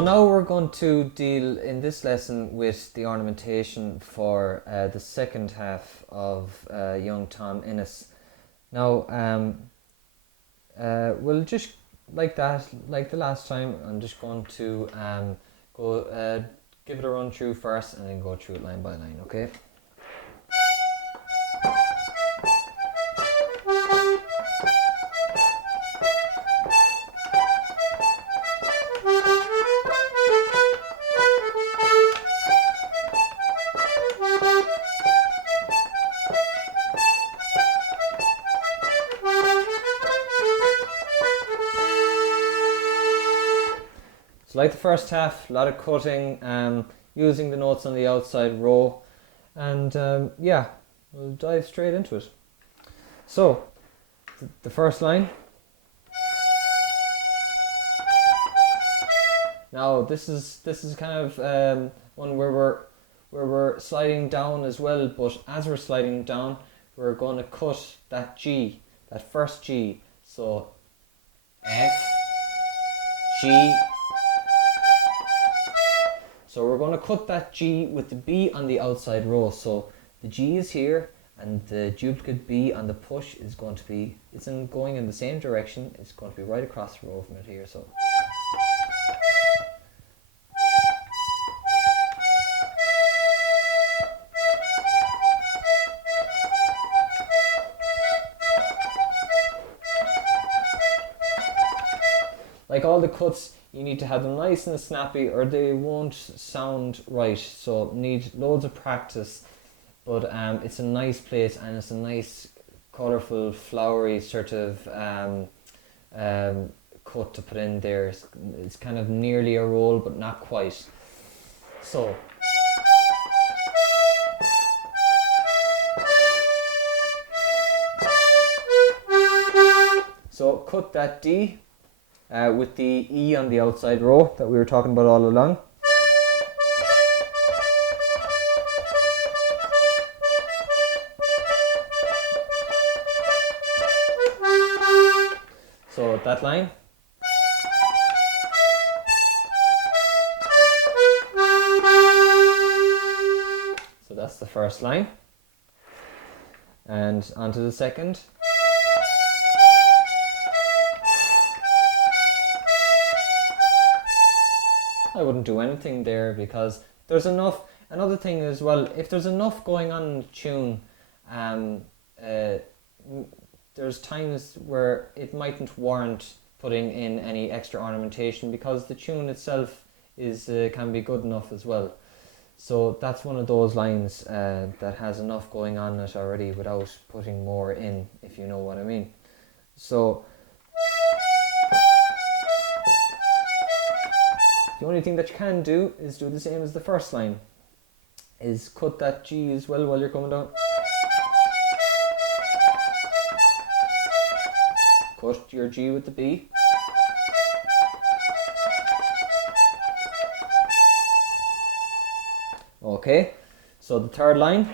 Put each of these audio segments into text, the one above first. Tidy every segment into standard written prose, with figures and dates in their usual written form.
So now we're going to deal in this lesson with the ornamentation for the second half of young Tom Ennis. Now, we'll just like that, like the last time, I'm just going to go give it a run through first and then go through it line by line, okay? So like the first half, a lot of cutting, using the notes on the outside row, and yeah, we'll dive straight into it. So, the first line. Now this is kind of one where we're sliding down as well, but as we're sliding down, we're going to cut that G, that first G. So F, G. So we're going to cut that G with the B on the outside row. So the G is here and the duplicate B on the push is going to be, it's going in the same direction. It's going to be right across the row from it here. So like all the cuts, you need to have them nice and snappy or they won't sound right. So need loads of practice, but it's a nice place and it's a nice colourful flowery sort of cut to put in there. It's kind of nearly a roll but not quite. So cut that D with the E on the outside row that we were talking about all along. So that line. So that's the first line. And on to the second. I wouldn't do anything there because there's enough. Another thing as well, if there's enough going on in the tune, there's times where it mightn't warrant putting in any extra ornamentation because the tune itself is can be good enough as well. So that's one of those lines that has enough going on in it already without putting more in, if you know what I mean. So the only thing that you can do is do the same as the first line, is cut that G as well while you're coming down. Cut your G with the B. Okay, so the third line,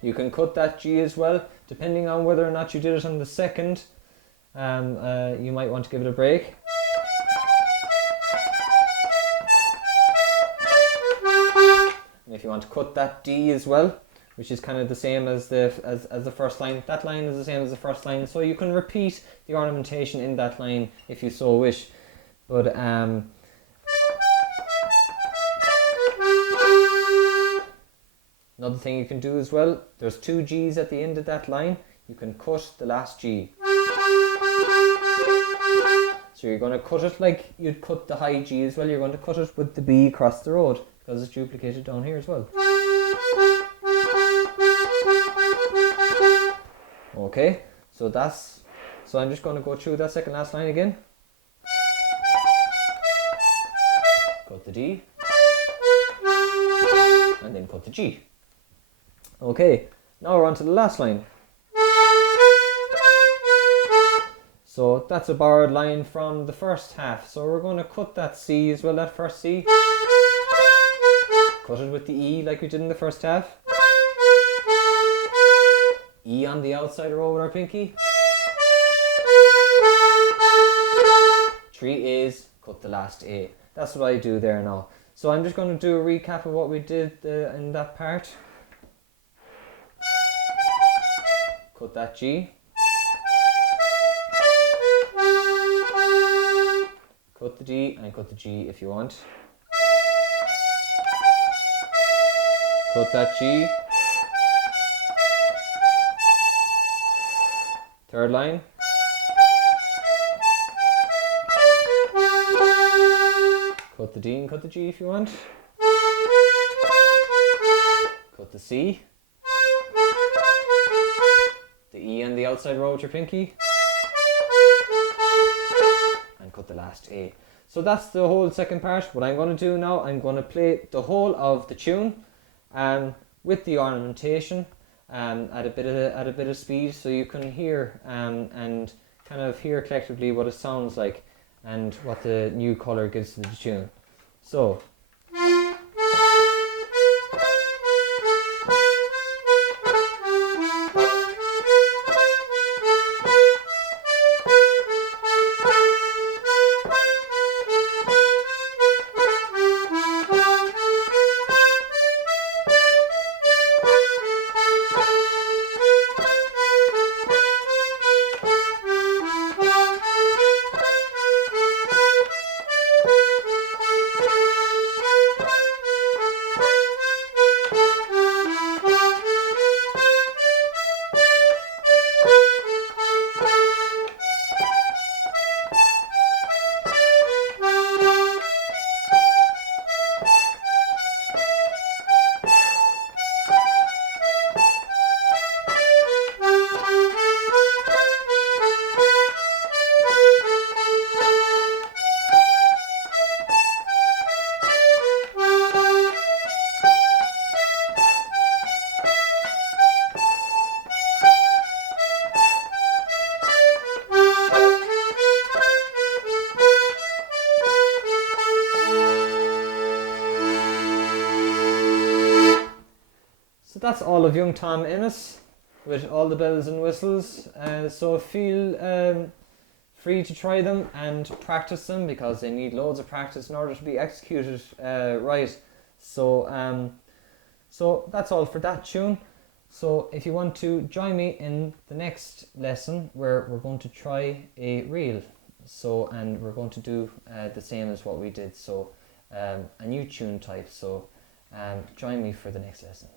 you can cut that G as well, depending on whether or not you did it on the second. You might want to give it a break. And if you want to cut that D as well, which is kind of the same as the first line, that line is the same as the first line, so you can repeat the ornamentation in that line if you so wish. But another thing you can do as well, there's two G's at the end of that line, you can cut the last G. So you're going to cut it like you'd cut the high G as well. You're going to cut it with the B across the road because it's duplicated down here as well. Okay, so I'm just going to go through that second last line again. Cut the D and then cut the G. Okay, now we're on to the last line. So that's a borrowed line from the first half. So we're going to cut that C as well, that first C. Cut it with the E like we did in the first half. E on the outside row with our pinky. 3 A's, cut the last A. That's what I do there now. So I'm just going to do a recap of what we did in that part. Cut that G. Cut the D and cut the G if you want. Cut that G. Third line. Cut the D and cut the G if you want. Cut the C. The E on the outside row with your pinky. And cut the last A. So that's the whole second part. What I'm going to do now, I'm going to play the whole of the tune with the ornamentation at a bit of speed, so you can hear and kind of hear collectively what it sounds like and what the new colour gives to the tune. So. That's all of young Tom Ennis with all the bells and whistles. So feel free to try them and practice them, because they need loads of practice in order to be executed right. So so that's all for that tune. So if you want to join me in the next lesson, where we're going to try a reel, and we're going to do the same as what we did, so a new tune type. So join me for the next lesson.